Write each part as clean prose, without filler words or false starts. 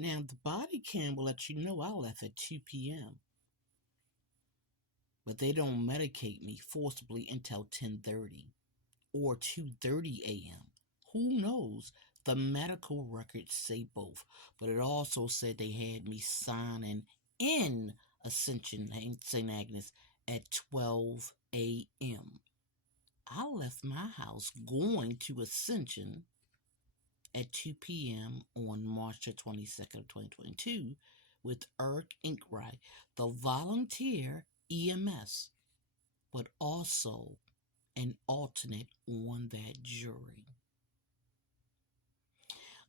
Now, the body cam will let you know I left at 2 p.m., but they don't medicate me forcibly until 10:30 or 2:30 a.m. Who knows? The medical records say both, but it also said they had me signing in Ascension St. Agnes at 12 a.m. I left my house going to Ascension at 2 p.m. on March the 22nd of 2022 with Eric Inkwright, the volunteer EMS, but also an alternate on that jury.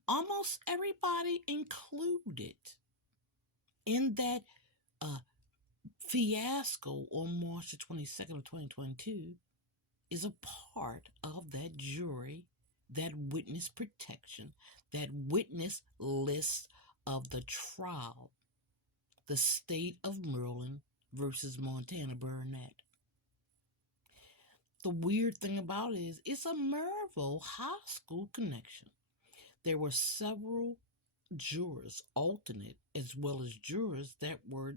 Almost everybody included in that fiasco on March the 22nd of 2022 is a part of that jury, that witness protection, that witness list of the trial, the state of Maryland versus Montana Baronette. The weird thing about it is it's a Maryville high school connection. There were several jurors, alternate, as well as jurors that were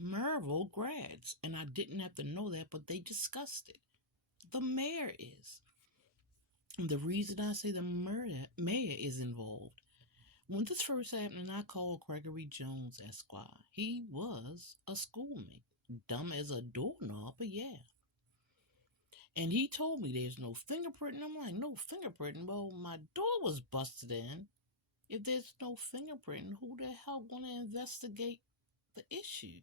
Maryville grads. And I didn't have to know that, but they discussed it. The mayor is. And the reason I say the mayor is involved. When this first happened, I called Gregory Jones Esquire. He was a schoolmate. Dumb as a doorknob, but yeah. And he told me there's no fingerprinting. I'm like, no fingerprinting? Well, my door was busted in. If there's no fingerprinting, who the hell gonna investigate the issue?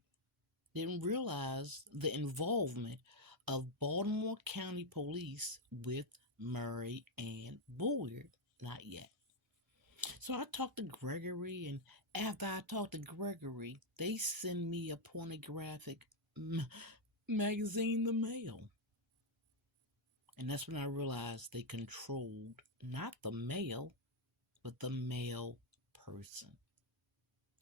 Didn't realize the involvement of Baltimore County Police with Murray and Boyer. Not yet. So I talked to Gregory, and after I talked to Gregory, they send me a pornographic magazine, The Mail. And that's when I realized they controlled not the mail, but the male person.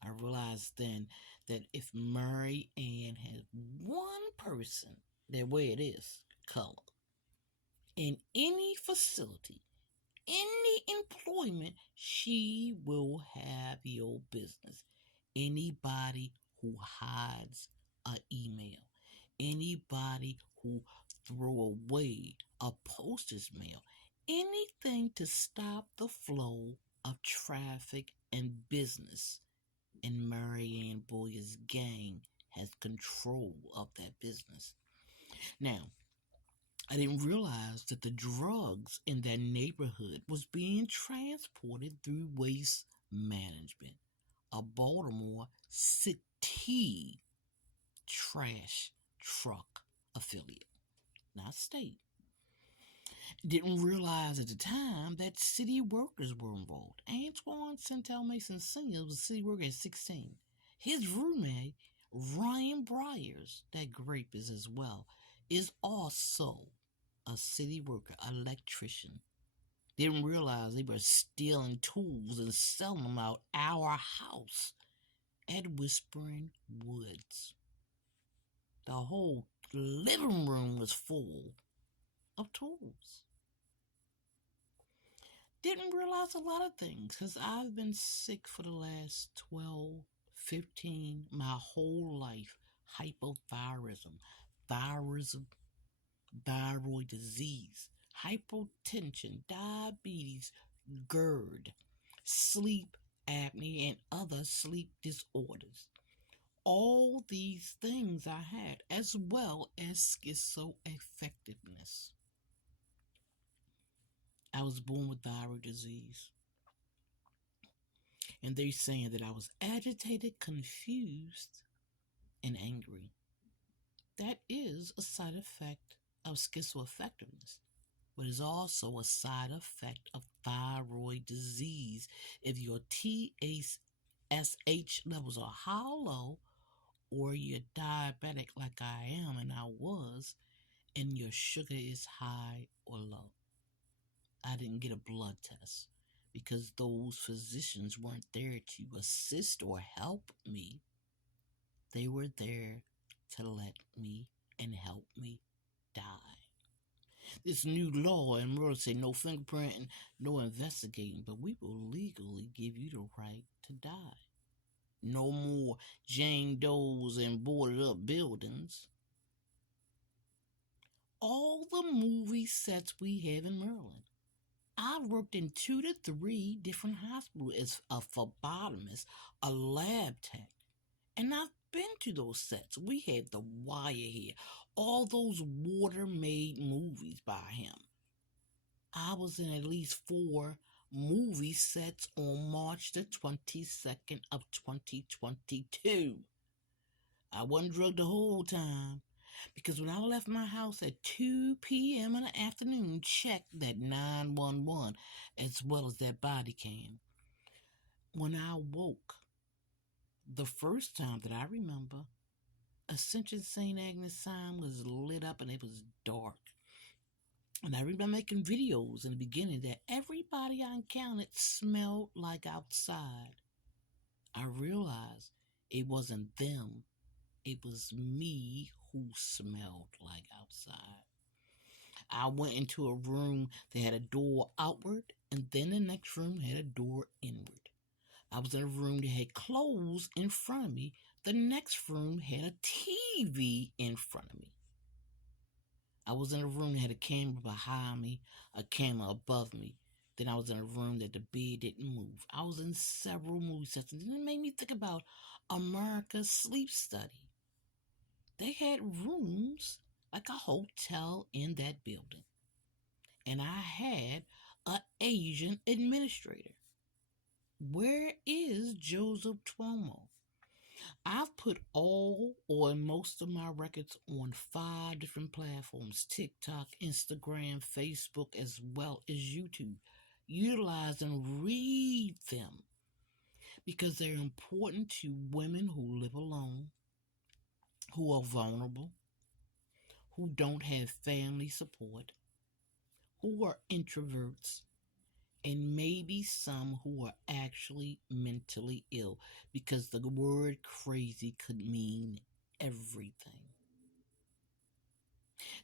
I realized then that if Mary Ann had one person, the way it is, color, in any facility, any employment, she will have your business. Anybody who hides an email, anybody who throw away a postage mail, anything to stop the flow of traffic and business. And Marianne Boyer's gang has control of that business. Now, I didn't realize that the drugs in that neighborhood was being transported through Waste Management, a Baltimore City trash truck affiliate, not state. Didn't realize at the time that city workers were involved. Antoine Centel Mason Sr. was a city worker at 16. His roommate, Ryan Briers, that grape is as well, is also a city worker, electrician. Didn't realize they were stealing tools and selling them out our house at Whispering Woods. The whole living room was full of tools. Didn't realize a lot of things because I've been sick for the last 12, 15, my whole life. Hypothyroidism, thyroid disease, hypotension, diabetes, GERD, sleep apnea, and other sleep disorders. All these things I had, as well as schizoaffectiveness. I was born with thyroid disease. And they're saying that I was agitated, confused, and angry. That is a side effect of schizoaffectiveness, but is also a side effect of thyroid disease. If your TSH levels are high or low, or you're diabetic like I am and I was, and your sugar is high or low. I didn't get a blood test because those physicians weren't there to assist or help me. They were there to let me and help me die. This new law in Maryland say no fingerprinting, no investigating, but we will legally give you the right to die. No more Jane Does and boarded up buildings. All the movie sets we have in Maryland. I worked in 2 to 3 different hospitals as a phlebotomist, a lab tech, and I've been to those sets. We had The Wire here, all those water-made movies by him. I was in at least 4 movie sets on March the 22nd of 2022. I wasn't drugged the whole time because when I left my house at 2 p.m. in the afternoon, checked that 911 as well as that body cam. When I woke, the first time that I remember, Ascension St. Agnes sign was lit up and it was dark. And I remember making videos in the beginning that everybody I encountered smelled like outside. I realized it wasn't them, it was me who smelled like outside. I went into a room that had a door outward, and then the next room had a door inward. I was in a room that had clothes in front of me. The next room had a TV in front of me. I was in a room that had a camera behind me, a camera above me. Then I was in a room that the bed didn't move. I was in several movie sets, and it made me think about America's Sleep Study. They had rooms like a hotel in that building. And I had an Asian administrator. Where is Joseph Tuomo? I've put all or most of my records on 5 different platforms: TikTok, Instagram, Facebook, as well as YouTube. Utilize and read them because they're important to women who live alone, who are vulnerable, who don't have family support, who are introverts, and maybe some who are actually mentally ill, because the word crazy could mean everything.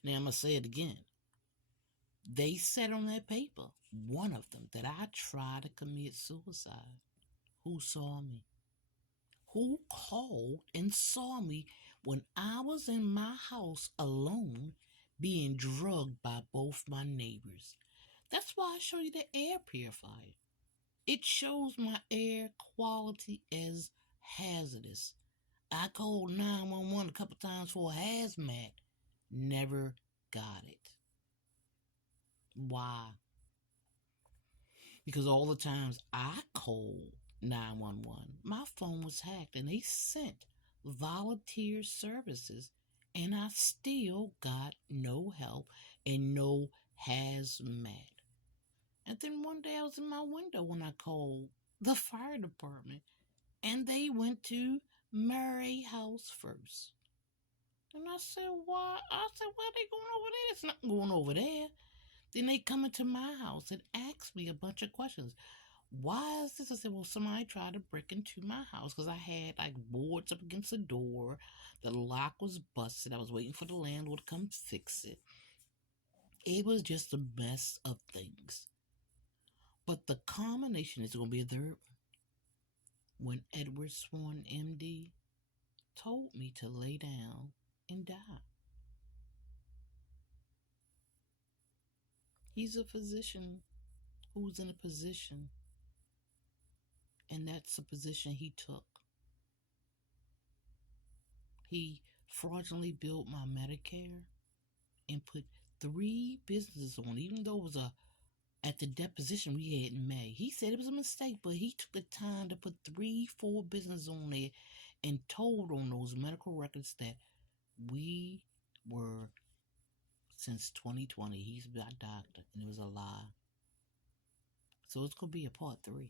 Now, I'm going to say it again. They said on that paper, one of them, that I tried to commit suicide. Who saw me? Who called and saw me when I was in my house alone being drugged by both my neighbors? That's why I show you the air purifier. It shows my air quality as hazardous. I called 911 a couple times for a hazmat. Never got it. Why? Because all the times I called 911, my phone was hacked and they sent volunteer services, and I still got no help and no hazmat. And then one day I was in my window when I called the fire department, and they went to Murray House first. And I said, why? I said, why are they going over there? It's not going over there. Then they come into my house and ask me a bunch of questions. Why is this? I said, well, somebody tried to break into my house because I had like boards up against the door. The lock was busted. I was waiting for the landlord to come fix it. It was just a mess of things. But the combination is going to be a third when Edward Swan, MD, told me to lay down and die. He's a physician who's in a position, and that's a position he took. He fraudulently billed my Medicare and put 3 businesses on, even though it was at the deposition we had in May. He said it was a mistake, but he took the time to put 3-4 businesses on there and told on those medical records that we were, since 2020, he's my doctor, and it was a lie. So it's going to be a part 3.